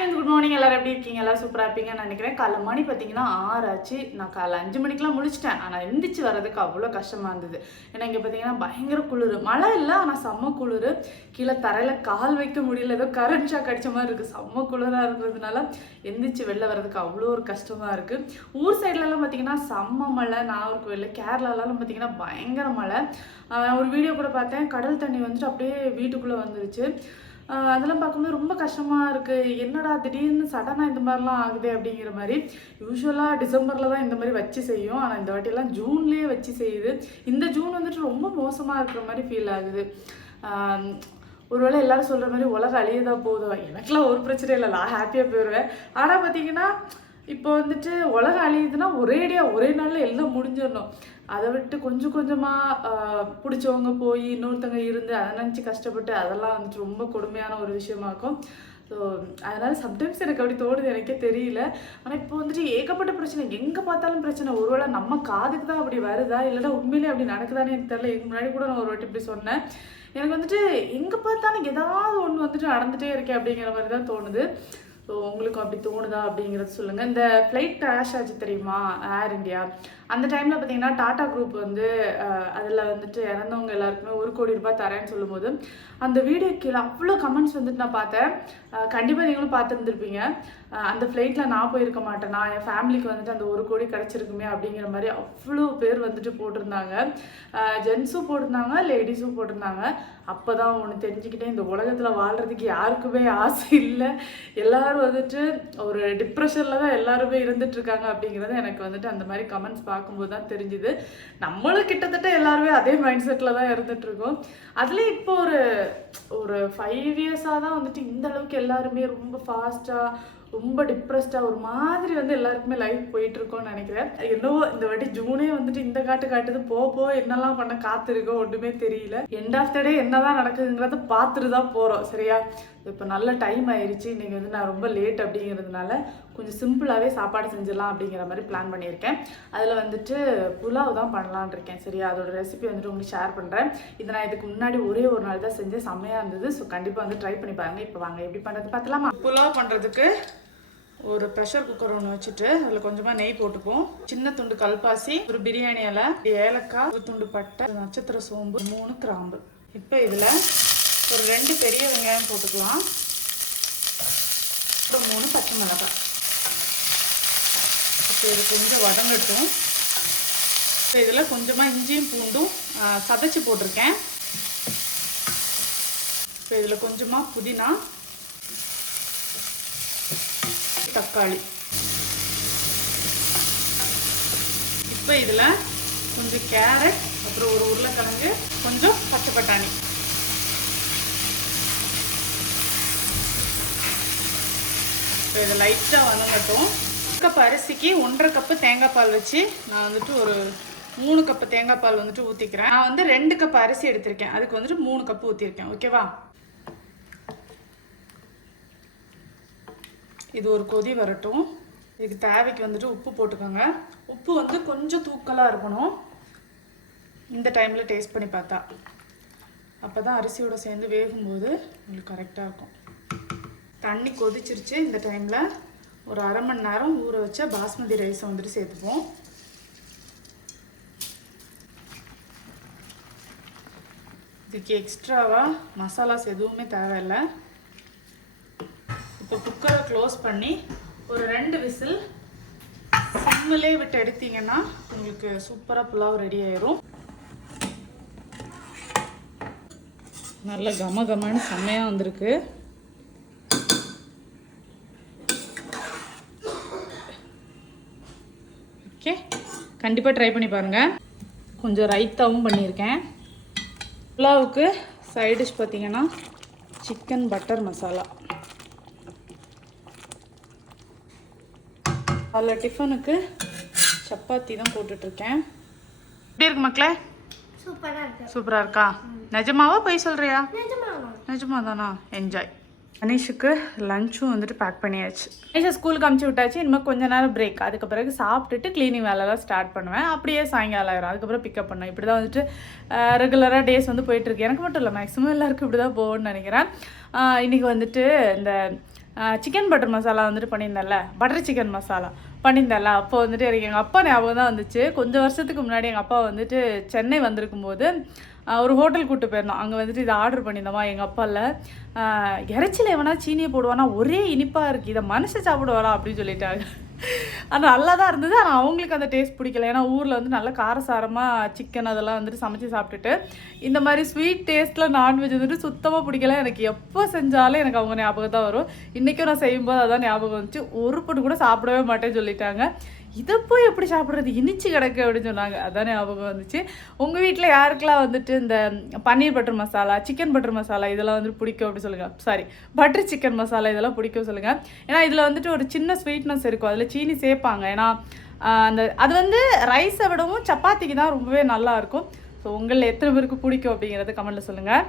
Friends good morning எல்லாரும் எப்படி இருக்கீங்க? எல்லாரும் சூப்பராக இருப்பீங்கன்னு நினைக்கிறேன். காலைல மணி பார்த்தீங்கன்னா ஆறு ஆச்சு நான் காலைல அஞ்சு மணிக்கெலாம் முழிச்சிட்டேன். ஆனால் எந்திரிச்சு வர்றதுக்கு அவ்வளோ கஷ்டமாக இருந்தது. ஏன்னா இங்கே பார்த்தீங்கன்னா பயங்கர குளிர். மழை இல்லை ஆனால் செம்ம குளிர். கீழே தரையில் கால் வைக்க முடியல. ஏதோ கரண்ட் ஷாக் அடித்த மாதிரி இருக்குது செம்ம குளிராக இருக்கிறதுனால எந்திரிச்சு வெளில வர்றதுக்கு அவ்வளோ ஒரு கஷ்டமாக இருக்குது ஊர் சைட்லலாம் பார்த்தீங்கன்னா செம்ம மழை. நாகர்கோவில் கேரளாலலாம் பார்த்தீங்கன்னா பயங்கர மழை. ஒரு வீடியோ கூட பார்த்தேன். கடல் தண்ணி வந்துட்டு அப்படியே வீட்டுக்குள்ளே வந்துருச்சு. அதெல்லாம் பார்க்கும்போது ரொம்ப கஷ்டமாக இருக்குது என்னடா திடீர்னு சடனாக இந்த மாதிரிலாம் ஆகுது அப்படிங்கிற மாதிரி. யூஸ்வலாக டிசம்பரில் தான் இந்த மாதிரி வச்சு செய்யும். ஆனால் இந்த வாட்டியெல்லாம் ஜூன்லேயே வச்சு செய்யுது. இந்த ஜூன் வந்துட்டு ரொம்ப மோசமாக இருக்கிற மாதிரி ஃபீல் ஆகுது. ஒருவேளை எல்லாரும் சொல்கிற மாதிரி உலகம் அழியதா போதும் எனக்குலாம் ஒரு பிரச்சனை இல்லை. நான் ஹாப்பியாக போயிடுவேன் ஆனால் பார்த்தீங்கன்னா இப்போ வந்துட்டு உலகம் அழியுதுன்னா ஒரேடியாக ஒரே நாளில் எல்லாம் முடிஞ்சிடணும். அதை விட்டு கொஞ்சம் கொஞ்சமாக பிடிச்சவங்க போய் இன்னொருத்தவங்க இருந்து அதை நினச்சி கஷ்டப்பட்டு அதெல்லாம் வந்துட்டு ரொம்ப கொடுமையான ஒரு விஷயமா இருக்கும். ஸோ அதனால் சம்டைம்ஸ் எனக்கு அப்படி தோணுது எனக்கே தெரியல. ஆனால் இப்போ வந்துட்டு ஏகப்பட்ட பிரச்சனை. எங்கே பார்த்தாலும் பிரச்சனை. ஒருவேளை நம்ம காதுக்கு தான் அப்படி வருதா? இல்லைன்னா உண்மையிலே அப்படி நடக்குதானே எனக்கு தெரியல. இதுக்கு முன்னாடி கூட நான் ஒரு வாட்டி இப்படி சொன்னேன். எனக்கு வந்துட்டு எங்கே பார்த்தாலும் ஏதாவது ஒன்று வந்துட்டு நடந்துகிட்டே இருக்கேன் அப்படிங்கிற மாதிரி தான் தோணுது. ஸோ உங்களுக்கும் அப்படி தோணுதா அப்படிங்கிறத சொல்லுங்கள் இந்த ஃப்ளைட் கிராஷ் ஆச்சு தெரியுமா? ஏர் இண்டியா அந்த டைமில் பார்த்தீங்கன்னா டாடா குரூப் வந்து அதில் வந்துட்டு இறந்தவங்க எல்லாருக்குமே ஒரு கோடி ரூபாய் தரேன்னு சொல்லும்போது அந்த வீடியோ கீழே அவ்வளோ கமெண்ட்ஸ் வந்துட்டு நான் பார்த்தேன். கண்டிப்பாக நீங்களும் பார்த்துருந்துருப்பீங்க. அந்த ஃப்ளைட்டில் நான் போயிருக்க மாட்டேன்? நான் என் ஃபேமிலிக்கு வந்துட்டு அந்த ஒரு கோடி கிடச்சிருக்குமே அப்படிங்கிற மாதிரி அவ்வளோ பேர் வந்துட்டு போட்டிருந்தாங்க. ஜென்ஸும் போட்டிருந்தாங்க லேடிஸும் போட்டிருந்தாங்க. அப்போ தான் ஒன்று தெரிஞ்சுக்கிட்டேன். இந்த உலகத்தில் வாழ்கிறதுக்கு யாருக்குமே ஆசை இல்லை. எல்லோரும் வந்துட்டு ஒரு டிப்ரெஷனில் தான் எல்லாருமே இருந்துட்டு இருக்காங்க அப்படிங்கிறது எனக்கு வந்துட்டு அந்த மாதிரி கமெண்ட்ஸ் பார்க்கும்போது தான் தெரிஞ்சுது. நம்மளும் கிட்டத்தட்ட எல்லாருமே அதே மைண்ட் செட்டில் தான் இருந்துட்டுருக்கோம். அதுலேயும் இப்போ ஒரு ஒரு ஃபைவ் இயர்ஸாக தான் வந்துட்டு இந்த அளவுக்கு எல்லாருமே ரொம்ப ஃபாஸ்ட்டாக ரொம்ப டிப்ரெஸ்டாக ஒரு மாதிரி வந்து எல்லாருக்குமே லைஃப் போயிட்டுருக்கோன்னு நினைக்கிறேன். என்னவோ இந்த வாட்டி ஜூனே வந்துட்டு இந்த காட்டு காட்டுது போக போக என்னெல்லாம் பண்ண காத்திருக்கோ ஒன்றுமே தெரியல. எண்ட் ஆஃப் த டே என்னதான் நடக்குதுங்கிறத பார்த்துட்டு தான் போகிறோம் சரியா? இப்போ நல்ல டைம் ஆயிடுச்சு இன்றைக்கி வந்து நான் ரொம்ப லேட் அப்படிங்கிறதுனால கொஞ்சம் சிம்பிளாகவே சாப்பாடு செஞ்சிடலாம் அப்படிங்கிற மாதிரி பிளான் பண்ணியிருக்கேன். அதில் வந்துட்டு புலாவ் தான் பண்ணலான்னு இருக்கேன். சரியா? அதோட ரெசிபி வந்துட்டு உங்களுக்கு ஷேர் பண்ணுறேன் இதை நான் இதுக்கு முன்னாடி ஒரே ஒரு நாள் தான் செஞ்சேன். செம்மையாக இருந்தது. ஸோ கண்டிப்பாக வந்து ட்ரை பண்ணி பாருங்கள் இப்போ வாங்க எப்படி பண்ணுறது பார்த்தலாமா? புலாவ் பண்ணுறதுக்கு ஒரு ப்ரெஷர் குக்கர் ஒன்று வச்சுட்டு அதில் கொஞ்சமாக நெய் போட்டுப்போம். சின்ன துண்டு கல்பாசி ஒரு பிரியாணி இலை ஏலக்காய் ஒரு துண்டு பட்டை நட்சத்திர சோம்பு மூணு கிராம்பு. இப்போ இதில் ஒரு ரெண்டு பெரிய வெங்காயம் போட்டுக்கலாம். ஒரு மூணு பச்சை மிளகாய். இப்போ இது கொஞ்சம் வதங்கட்டும். இப்போ இதில் கொஞ்சமாக இஞ்சியும் பூண்டும் ஆ, சதைச்சு போட்டிருக்கேன். இப்போ இதில் கொஞ்சமாக புதினா தக்காளி. இப்போ இதில் கொஞ்சம் கேரட் அப்புறம் ஒரு உருளைக்கிழங்கு கொஞ்சம் பச்சை பட்டாணி இப்போ இது லைட்டாக வதங்கட்டும் கப் அரிசிக்கு ஒன்றரை கப்பு தேங்காய் பால் வச்சு நான் வந்துட்டு ஒரு மூணு கப்பு தேங்காய் பால் வந்துட்டு ஊற்றிக்கிறேன் நான் வந்து ரெண்டு கப் அரிசி எடுத்திருக்கேன். அதுக்கு வந்துட்டு மூணு கப்பு ஊற்றிருக்கேன் ஓகேவா இது ஒரு கொதி வரட்டும். இதுக்கு தேவைக்கு வந்துட்டு உப்பு போட்டுக்கோங்க. உப்பு வந்து கொஞ்சம் தூக்கலாக இருக்கணும். இந்த டைமில் டேஸ்ட் பண்ணி பார்த்தா. அப்போ தான் அரிசியோடு சேர்ந்து வேகும்போது உங்களுக்கு கரெக்டாக இருக்கும். தண்ணி கொதிச்சிருச்சு இந்த டைமில் ஒரு அரை மணி நேரம் ஊற வச்ச பாஸ்மதி ரைஸை வந்துட்டு சேர்த்துப்போம். இதுக்கு எக்ஸ்ட்ராவாக மசாலாஸ் எதுவுமே தேவையில்லை. இப்போ குக்கரை க்ளோஸ் பண்ணி ஒரு ரெண்டு விசில் சிம்மிலே விட்டு எடுத்தீங்கன்னா உங்களுக்கு சூப்பராக புலாவ் ரெடி ஆயிரும். நல்ல கம கமன்னு செம்மையாக வந்திருக்கு. ஓகே கண்டிப்பாக ட்ரை பண்ணி பாருங்கள் கொஞ்சம் ரைத்தாவும் பண்ணியிருக்கேன். புலாவுக்கு சைட் டிஷ் பார்த்தீங்கன்னா சிக்கன் பட்டர் மசாலா அதில் டிஃபனுக்கு சப்பாத்தி தான் போட்டுட்ருக்கேன். எப்படி இருக்கு மக்களே? சூப்பராக இருக்கா. நிஜமாவா போய் சொல்கிறியா நிஜமா தானா என்ஜாய் கணேஷுக்கு லஞ்சும் வந்துட்டு பேக் பண்ணியாச்சு. கணேஷை ஸ்கூலுக்கு அமுச்சு விட்டாச்சு. இனிமேல் கொஞ்ச நேரம் பிரேக் அதுக்கு பிறகு சாப்பிட்டுட்டு க்ளீனிங் வேலைலாம் ஸ்டார்ட் பண்ணுவேன். அப்படியே சாயங்காலம் ஆகிரும் அதுக்கப்புறம் பிக்கப் பண்ணுவேன். இப்படி தான் வந்துட்டு ரெகுலராக டேஸ் வந்து போயிட்டுருக்கு எனக்கு மட்டும் இல்லை மேக்ஸிமம் எல்லாருக்கும் இப்படி தான் போகணும்னு நினைக்கிறேன் இன்றைக்கி வந்துட்டு இந்த சிக்கன் பட்டர் மசாலா வந்துட்டு பண்ணியிருந்தேன்ல. பட்டர் சிக்கன் மசாலா பண்ணியிருந்தேன்ல. அப்போ வந்துட்டு எனக்கு எங்கள் அப்பா ஞாபகம் தான் வந்துச்சு. கொஞ்சம் வருஷத்துக்கு முன்னாடி எங்கள் அப்பா வந்துட்டு சென்னை வந்திருக்கும் போது ஒரு ஹோட்டல் கூட்டு போயிருந்தோம். அங்கே வந்துட்டு இதை ஆர்டர் பண்ணியிருந்தோமா எங்கள் அப்பாவில் இறைச்சியில் எவனா சீனியை போடுவானா ஒரே இனிப்பாக இருக்குது இதை மனுஷன் சாப்பிடுவாரா அப்படின்னு சொல்லிட்டாங்க. அது நல்லா தான் இருந்தது. ஆனால் அவங்களுக்கு அந்த டேஸ்ட் பிடிக்கல. ஏன்னா ஊரில் வந்து நல்ல காரசாரமாக சிக்கன் அதெல்லாம் வந்துட்டு சமைச்சு சாப்பிட்டுட்டு இந்த மாதிரி ஸ்வீட் டேஸ்ட்டில் நான்வெஜ் வந்துட்டு சுத்தமாக பிடிக்கல. எனக்கு எப்போ செஞ்சாலும் எனக்கு அவங்க ஞாபகம் தான் வரும். இன்றைக்கும் நான் செய்யும்போது அதான் ஞாபகம் வந்துச்சு. ஒரு பொண்ணு கூட சாப்பிடவே மாட்டேன்னு சொல்லிட்டாங்க. இதை போய் எப்படி சாப்பிட்றது? இனிச்சு கிடக்கு அப்படின்னு சொன்னாங்க. அதானே ஞாபகம் வந்துச்சு. உங்கள் வீட்டில் யாருக்கெல்லாம் வந்துட்டு இந்த paneer butter masala chicken butter masala இதெல்லாம் வந்துட்டு பிடிக்கும் அப்படின்னு சொல்லுங்கள் சாரி பட்டர் சிக்கன் மசாலா இதெல்லாம் பிடிக்கும் சொல்லுங்கள் ஏன்னா இதில் வந்துட்டு ஒரு சின்ன ஸ்வீட்னஸ் இருக்கும். அதில் சீனி சேர்ப்பாங்க. ஏன்னா அந்த அது வந்து ரைஸை விடவும் சப்பாத்திக்கு தான் ரொம்பவே நல்லாயிருக்கும் ஸோ உங்களில் எத்தனை பேருக்கு பிடிக்கும் அப்படிங்கிறத கமெண்ட்டில் சொல்லுங்கள்